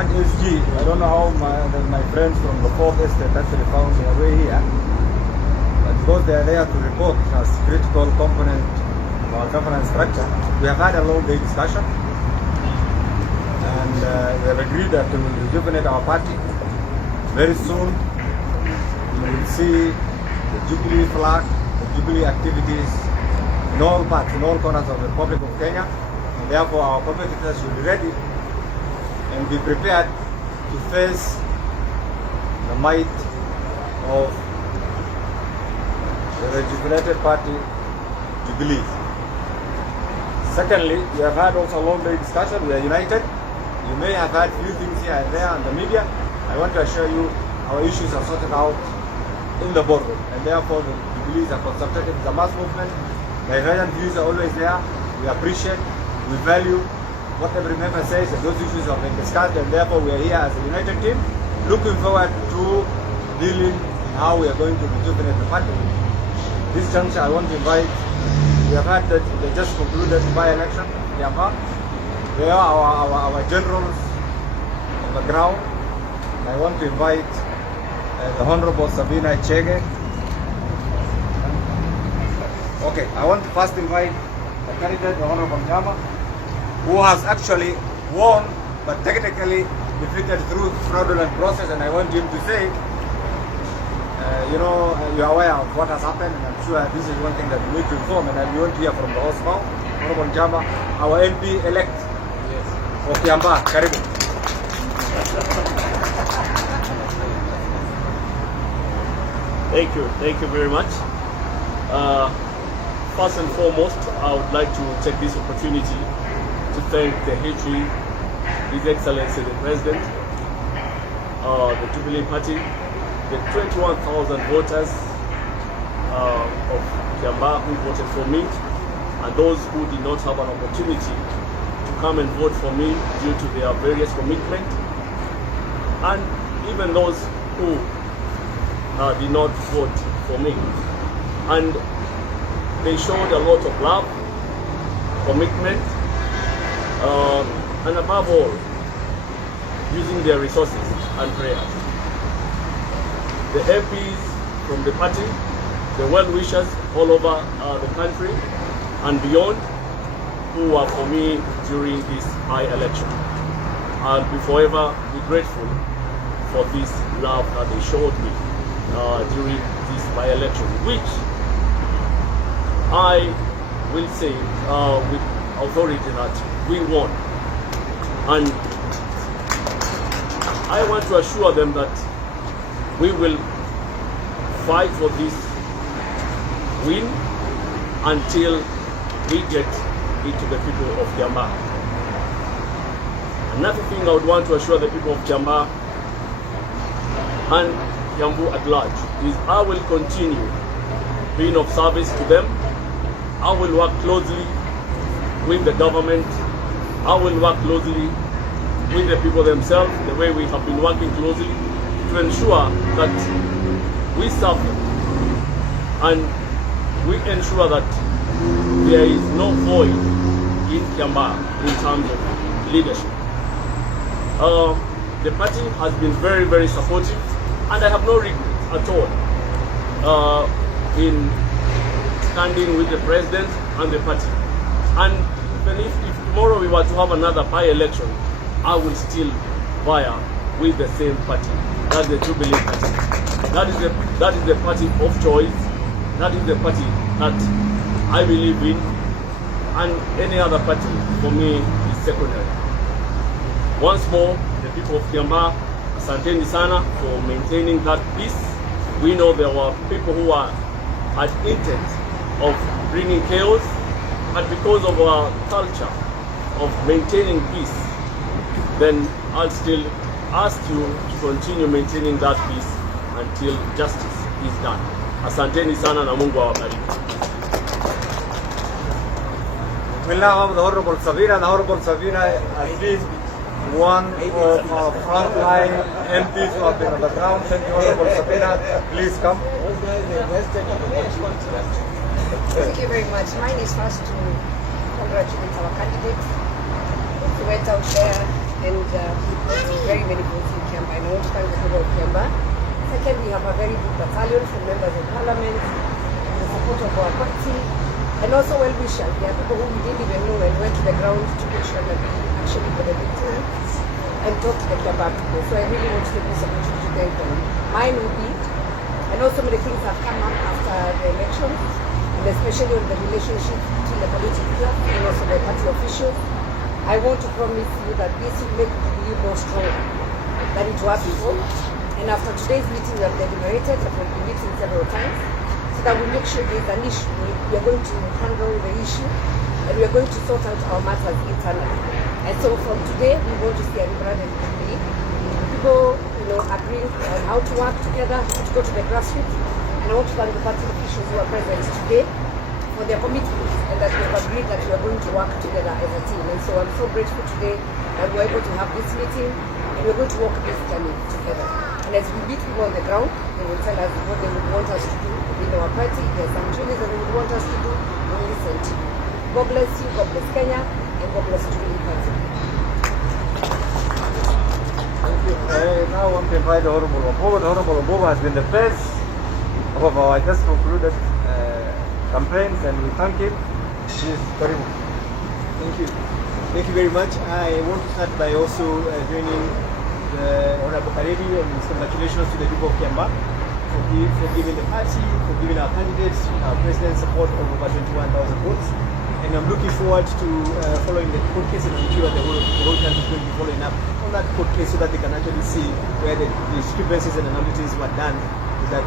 much SG. I don't know how my friends from the fourth estate actually found their way here. But because they are there to report as critical component of our governance structure, we have had a long day discussion. And we have agreed that we will rejuvenate our party. Very soon, you will see the Jubilee flag, the Jubilee activities in all parts, in all corners of the Republic of Kenya. And therefore, our competitors should be ready and be prepared to face the might of the rejuvenated party, Jubilee. Secondly, we have had also a long day discussion. We are united. You may have had few things here and there on the media. I want to assure you our issues are sorted out in the boardroom, and therefore the Jubilees are consulted. It's a mass movement. Divergent views are always there. We appreciate, we value what every member says, and those issues have been discussed, and therefore we are here as a united team, looking forward to dealing how we are going to rejuvenate the party. This juncture, I want to invite, we have had the just concluded by-election in Kiambaa. They are our generals on the ground. I want to invite the Honorable Sabina Chege. Okay, I want to first invite the candidate, the Honorable Njama, who has actually won, but technically defeated through fraudulent process. And I want him to say, you are aware of what has happened, and I'm sure this is one thing that we need to inform, and we want to hear from the host now, Honorable Njama, our MP-elect of Kiambaa. Karibu. Thank you very much. First and foremost, I would like to take this opportunity to thank the HE, His Excellency the President, the Jubilee Party, the 21,000 voters of Kiambaa who voted for me, and those who did not have an opportunity to come and vote for me due to their various commitments, and even those who did not vote for me. And they showed a lot of love, commitment, and above all, using their resources and prayers. The MPs from the party, the well-wishers all over the country and beyond, who were for me during this by-election. I'll be forever be grateful for this love that they showed me during this by-election, which I will say with authority that we won. And I want to assure them that we will fight for this win until we get it to the people of Kiambaa. Another thing I would want to assure the people of Kiambaa and Kiambu at large is I will continue being of service to them. I will work closely with the government. I will work closely with the people themselves, the way we have been working closely to ensure that we serve them and we ensure that there is no void in Kiambaa in terms of leadership. The party has been very, very supportive, and I have no regret at all in standing with the president and the party. And even if tomorrow we were to have another by-election, I will still vie with the same party. That's the Jubilee Party. That is the party of choice. That is the party that I believe in, and any other party for me is secondary. Once more, the people of Kiambaa, asanteni sana for maintaining that peace. We know there were people who had intent of bringing chaos, but because of our culture of maintaining peace, then I'll still ask you to continue maintaining that peace until justice is done. Asanteni sana na Mungu awabariki. We'll now have the Honorable Sabina. The Honorable Sabina has been one of our frontline MPs who have been on the ground. Thank you, Honorable Sabina. Please come. Thank you very much. Mine is first to congratulate our candidate who went out there and very many votes in Kiambaa, and I want to thank the people of Kiambaa. Second, we have a very good battalion from members of parliament, and the support of our party, and also well-wishers. There are people who we didn't even know and went to the ground to make sure that we actually got a victory and talk to the Kiambaa people. So I really want to take this opportunity to thank them. Mine will be, I know so many things have come up after the election, and especially on the relationship between the political club and also the party officials. I want to promise you that this will make you more stronger than it was before. And after today's meeting, we have deliberated, and we'll be meeting several times, so that we make sure there is an issue. We are going to handle the issue, and we are going to sort out our matters internally. And so from today, we want to see everybody and Jubilee, people, agreeing on how to work together, to go to the grassroots. And I want to thank the party officials who are present today for their commitment, and that we have agreed that we are going to work together as a team. And so I'm so grateful today that we are able to have this meeting, and we're going to walk this journey together. And as we meet people on the ground, they will tell us what they would want us to do in our party. There's some changes that they would want us to do. We'll listen to you. God bless you, God bless Kenya, and God bless the Jubilee Party. Thank you. Now I want to invite the Honorable Obobo. The Honorable Obobo has been the face of our just concluded campaigns, and we thank him. Please, Kariri. Thank you. Thank you very much. I want to start by also joining the Honorable Kariri and congratulations to the people of Kiambaa for giving the party, for giving our candidates, our president support of over 21,000 votes. And I'm looking forward to following the court case, and I'm sure the whole country is going to be following up on that court case so that they can actually see where the discrepancies and anomalies were done that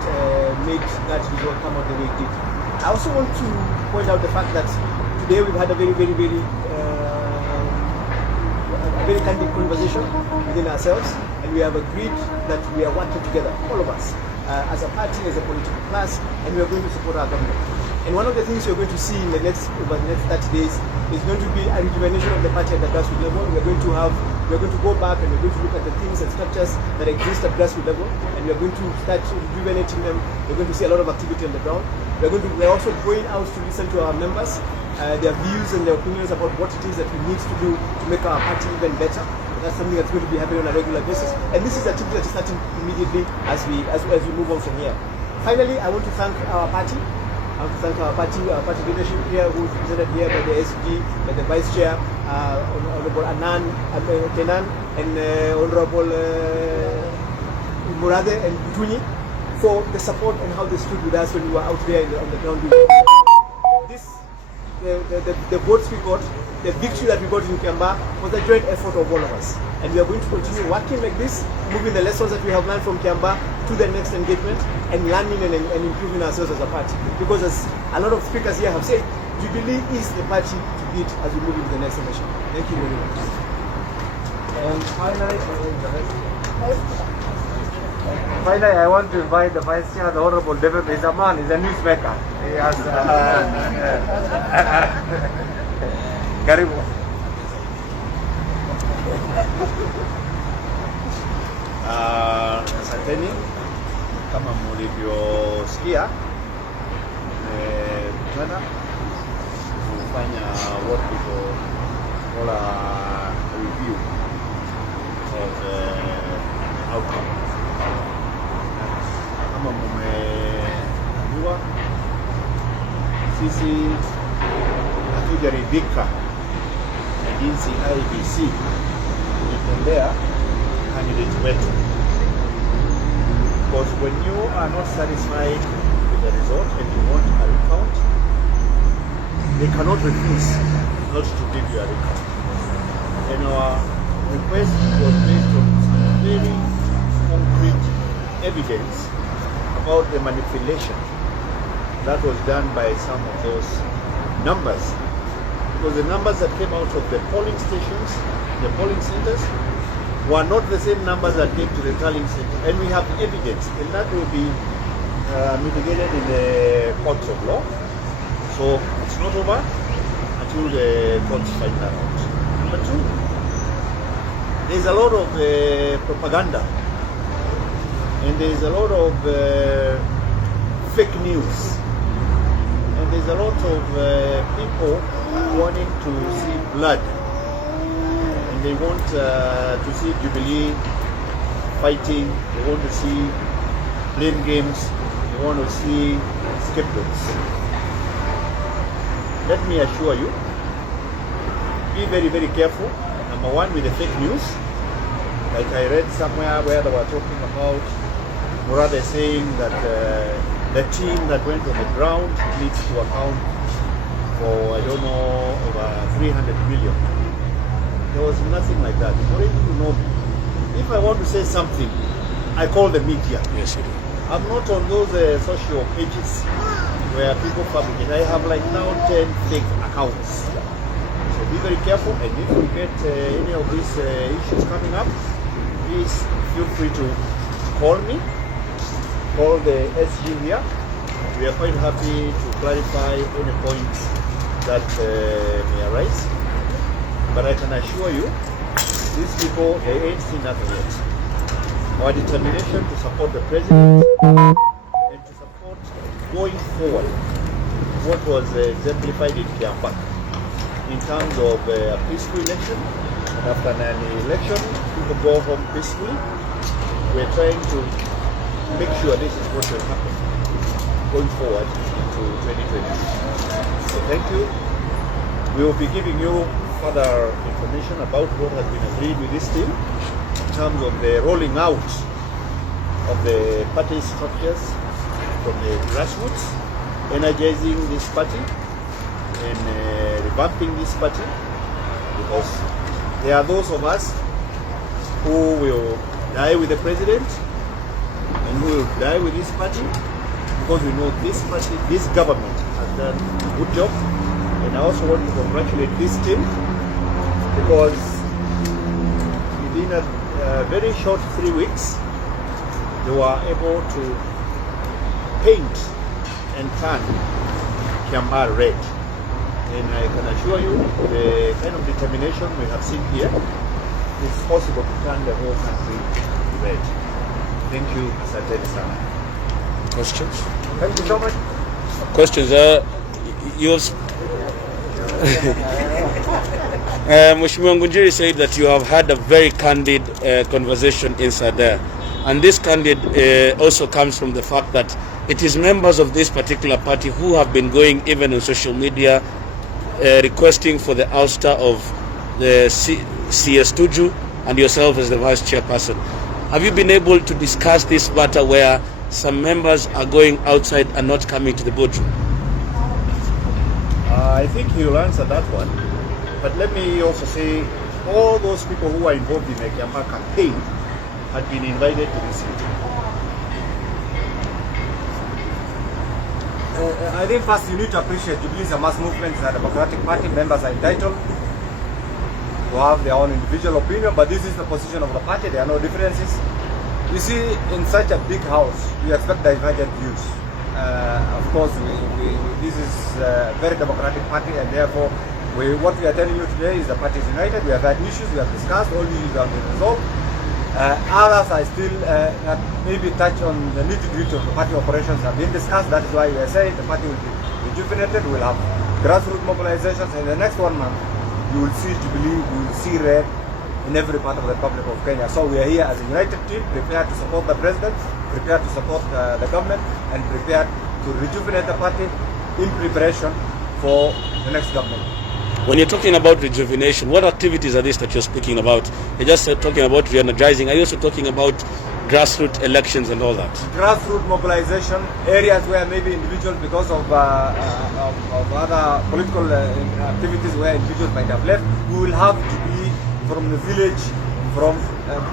made that result come out the way it did. I also want to point out the fact that today we've had a very candid conversation within ourselves, and we have agreed that we are working together, all of us, as a party, as a political class, and we are going to support our government. And one of the things you're going to see in over the next 30 days is going to be a rejuvenation of the party at the grassroots level. We're going to go back and we're going to look at the things and structures that exist at grassroots level, and we're going to start rejuvenating them. We're going to see a lot of activity on the ground. We're also going out to listen to our members, their views and their opinions about what it is that we need to do to make our party even better. That's something that's going to be happening on a regular basis, and this is activity that is starting immediately as we move on from here. Finally, I want to thank our party. I want to thank our party leadership here, who is represented here by the SG, by the Vice Chair, Honorable Kenan, and Honorable Murade and Butuni, for the support and how they stood with us when we were out there on the ground. The votes we got, the victory that we got in Kiambaa was a joint effort of all of us. And we are going to continue working like this, moving the lessons that we have learned from Kiambaa to the next engagement, and learning and improving ourselves as a party. Because as a lot of speakers here have said, Jubilee is the party to beat as we move into the next election. Thank you very much. And finally, I want to invite the Vice Chair, the Honorable David. He's a man, he's a newsmaker. He has Karibu. Asanteni, kama mlivyosikia jana kufanya what we call a review of the outcome. Kama mmeambiwa, sisi hatujaridhika na jinsi IEBC ilitendea candidate wetu. Because when you are not satisfied with the result and you want a recount, they cannot refuse not to give you a recount. And our request was based on some very concrete evidence about the manipulation that was done by some of those numbers. Because the numbers that came out of the polling stations, the polling centers, were not the same numbers that came to the tallying center. And we have evidence, and that will be mitigated in the courts of law. So it's not over until the courts find that out. Number two, there's a lot of propaganda, and there's a lot of fake news, and there's a lot of people wanting to see blood. They want to see Jubilee fighting, they want to see blame games, they want to see scapegoats. Let me assure you, be very, very careful. Number one, with the fake news. Like I read somewhere where they were talking about Murad saying that the team that went on the ground needs to account for, I don't know, over 300 million. There was nothing like that. Already you know me. If I want to say something, I call the media. Yes, you do. I'm not on those social pages where people fabricate. I have like now 10 fake accounts. So be very careful, and if you get any of these issues coming up, please feel free to call me, call the SG here. We are quite happy to clarify any points that may arise. But I can assure you, these people, they ain't seen nothing yet. Our determination to support the president and to support going forward what was exemplified in Kiambaa in terms of a peaceful election. And after an election, people go home peacefully. We're trying to make sure this is what will happen going forward into 2022. So thank you. We will be giving you further information about what has been agreed with this team in terms of the rolling out of the party structures from the grassroots, energizing this party and revamping this party, because there are those of us who will die with the president and who will die with this party, because we know this party, this government has done a good job. And I also want to congratulate this team, because within a very short 3 weeks, they were able to paint and turn Kiambaa red. And I can assure you, the kind of determination we have seen here, it's possible to turn the whole country red. Thank you, Asante sana. Questions? Thank you so much. Questions? Mheshimiwa Ngunjiri said that you have had a very candid conversation inside there. And this candid also comes from the fact that it is members of this particular party who have been going even on social media requesting for the ouster of the CS Tuju and yourself as the vice chairperson. Have you been able to discuss this matter where some members are going outside and not coming to the boardroom? I think he'll answer that one. But let me also say, all those people who are involved in the Kiambaa campaign had been invited to this meeting. I think first you need to appreciate Jubilee is a mass movement, it's a democratic party. Members are entitled to have their own individual opinion, but this is the position of the party. There are no differences. You see, in such a big house, you expect divergent views. Of course, this is a very democratic party, and therefore, what we are telling you today is the party is united. We have had issues, we have discussed, all issues have been resolved. Others are still maybe touch on the nitty-gritty of the party operations have been discussed. That is why we are saying the party will be rejuvenated. We will have grassroots mobilizations. In the next 1 month, you will see Jubilee, you will see red in every part of the Republic of Kenya. So we are here as a united team, prepared to support the president, prepared to support the government, and prepared to rejuvenate the party in preparation for the next government. When you're talking about rejuvenation, what activities are these that you're speaking about? You're just talking about re-energizing. Are you also talking about grassroots elections and all that? Grassroots mobilization, areas where maybe individuals, because of other political activities where individuals might have left, we will have Jubilee from the village, from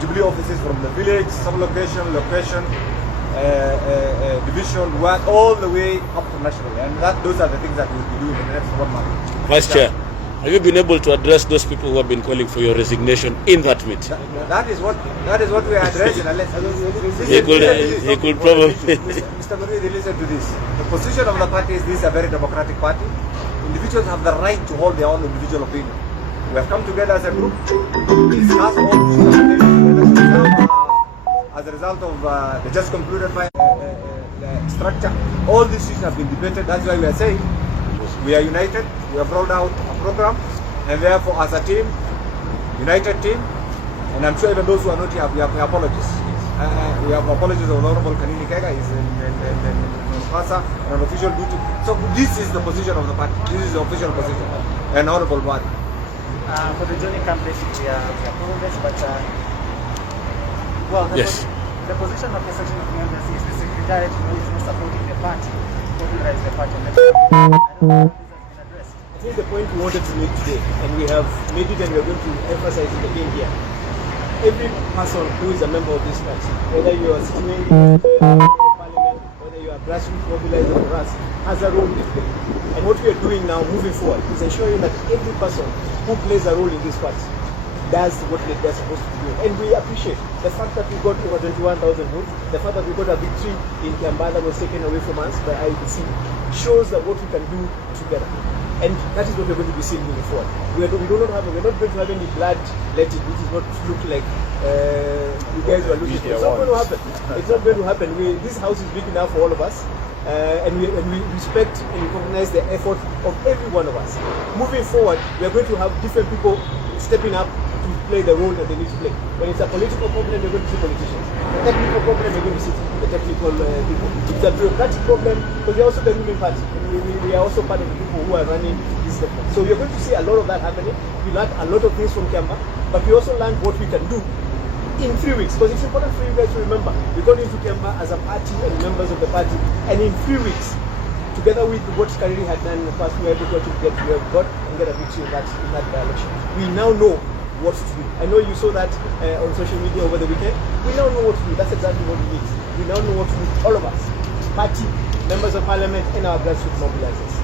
Jubilee offices from the village, sub-location, location, division, work all the way up to national. And those are the things that we will be doing in the next 1 month. Vice Chair, have you been able to address those people who have been calling for your resignation in that meeting? That is what we are addressing. He could probably. Mr. Kariri, listen to this. The position of the party is this is a very democratic party. Individuals have the right to hold their own individual opinion. We have come together as a group to discuss all issues as a result of the just concluded structure. All these issues have been debated. That's why we are saying we are united. We have rolled out a program, and therefore, as a team, united team, and I'm sure even those who are not here, we have apologies. We have apologies of Honorable Kariri Njama is in Mombasa on an official duty. So this is the position of the party. This is the official position. And Honorable Bad. For the journey camp, basically, we are progress, but well, Yes. The position of the section of members is the secretariat who is not supporting the party, popularize the party. I don't know how this has been addressed. I think the point we wanted to make today, and we have made it and we are going to emphasize it again here. Every person who is a member of this party, whether you are sitting in the parliament, whether you are grassroots mobilizer for us, has a role to play. And what we are doing now, moving forward, is ensuring that every person who plays a role in this party does what they're supposed to do. And we appreciate the fact that we got over 21,000 votes, the fact that we got a victory in Kiambaa that was taken away from us by IEBC, shows that what we can do together. And that is what we're going to be seeing moving forward. We're not going to have any blood letting. It is not look like you guys were looking for. It's not going to happen. It's not going to happen. This house is big enough for all of us. And we respect and recognize the effort of every one of us. Moving forward, we are going to have different people stepping up to play the role that they need to play. When it's a political problem, we're going to see politicians. A technical problem, we're going to see the technical people. It's a bureaucratic problem, because we're also the ruling party. We are also part of the people who are running this sector. So we're going to see a lot of that happening. We learned a lot of things from Kiambaa, but we also learned what we can do in 3 weeks, because it's important for you guys to remember, we got into Kiambaa as a party and members of the party, and in 3 weeks, together with what Kariri had done in the past, we were able to get a victory in that by-election. We now know what to do. I know you saw that on social media over the weekend. We now know what to do. That's exactly what we need. We now know what to do, all of us, party, members of parliament, and our grassroots mobilizers.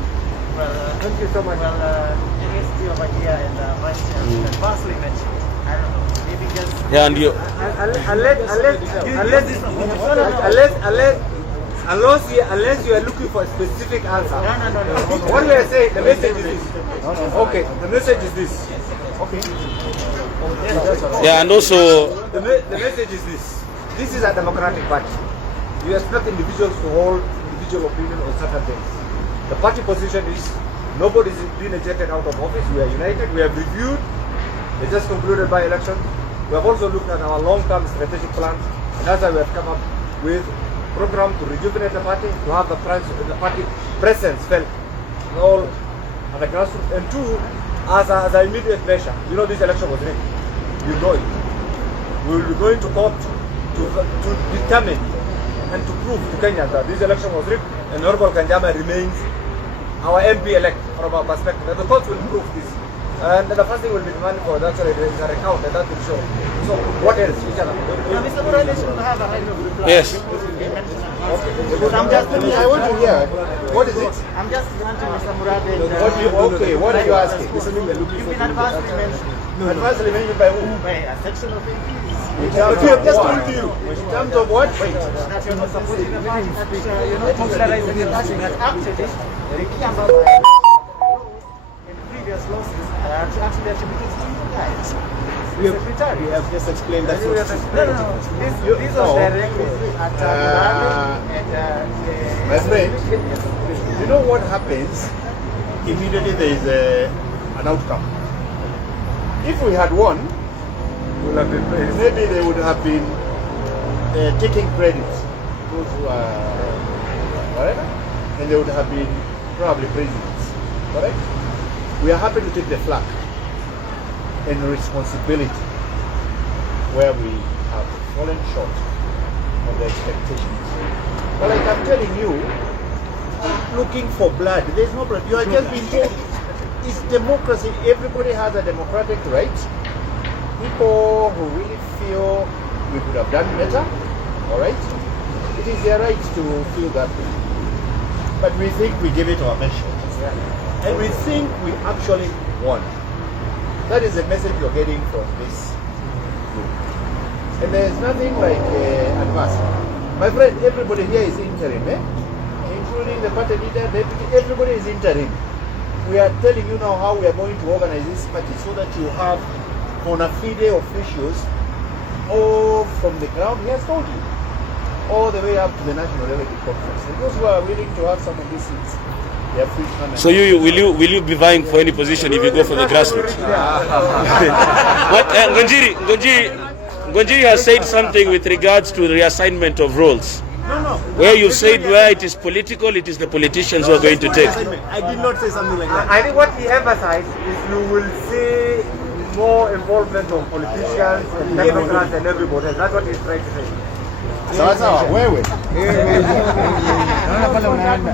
Well, Thank you so much. well, ASD over here and Vice Chair firstly mentioned, I don't know, maybe just... Yeah, and you. Unless you are looking for a specific answer. No. What we are saying, the message is this. Okay, the message is this. Okay. Yeah, and also. The message is this. This is a democratic party. You expect individuals to hold individual opinion on certain things. The party position is nobody is being ejected out of office. We are united. We have reviewed the just concluded by election. We have also looked at our long-term strategic plans, and that's why we have come up with a program to rejuvenate the party, to have the party presence felt all at the grassroots, and two, as an immediate measure. You know this election was rigged. You know it. We will be going to court to determine and to prove to Kenyans that this election was rigged, and Honorable Njama remains our MP elect from our perspective. And the court will prove this. And the first thing will be demanded for actually is a recount, and that will show. So what else? Now, Mr. Murade should have a right of reply. Yes. I'm just... I want to hear. What is it? I'm just wanting Mr. Murade... What are you asking? You've been adversely mentioned. Adversely mentioned by who? By a section of MPs. But we have just told you. In terms of what? That you're not supporting the party, that you're not popularizing the party, that actually the Kiambaa in previous losses are actually attributed to you guys. We have just explained that. No. These are directly at and My friend, you know what happens? Immediately there is an outcome. If we had won, maybe they would have been taking credit, those who are whatever, and they would have been probably presidents. Correct? We are happy to take the flag and responsibility where we have fallen short of the expectations. But like I'm telling you, looking for blood, there's no blood. You are just being told it's democracy. Everybody has a democratic right. People who really feel we could have done better, all right? It is their right to feel that way. But we think we gave it our best shot. And we think we actually won. That is the message you're getting from this group. And there's nothing like advance. My friend, everybody here is interim, including the party leader, everybody is interim. We are telling you now how we are going to organize this party so that you have bona fide officials all from the ground. He has told you, all the way up to the National Executive Conference. And those who are willing to have some of these seats, they are free to come. So will you be vying for any position if you go for the grassroots? What Wanjiku has said something with regards to the reassignment of roles. No. Where you said where it is political, it is the politicians who are going to take. I did not say something like that. I think what he emphasized is you will see more involvement of politicians and technocrats and everybody. That's what he's trying to say. Sawa wewe. Naona pale unaenda.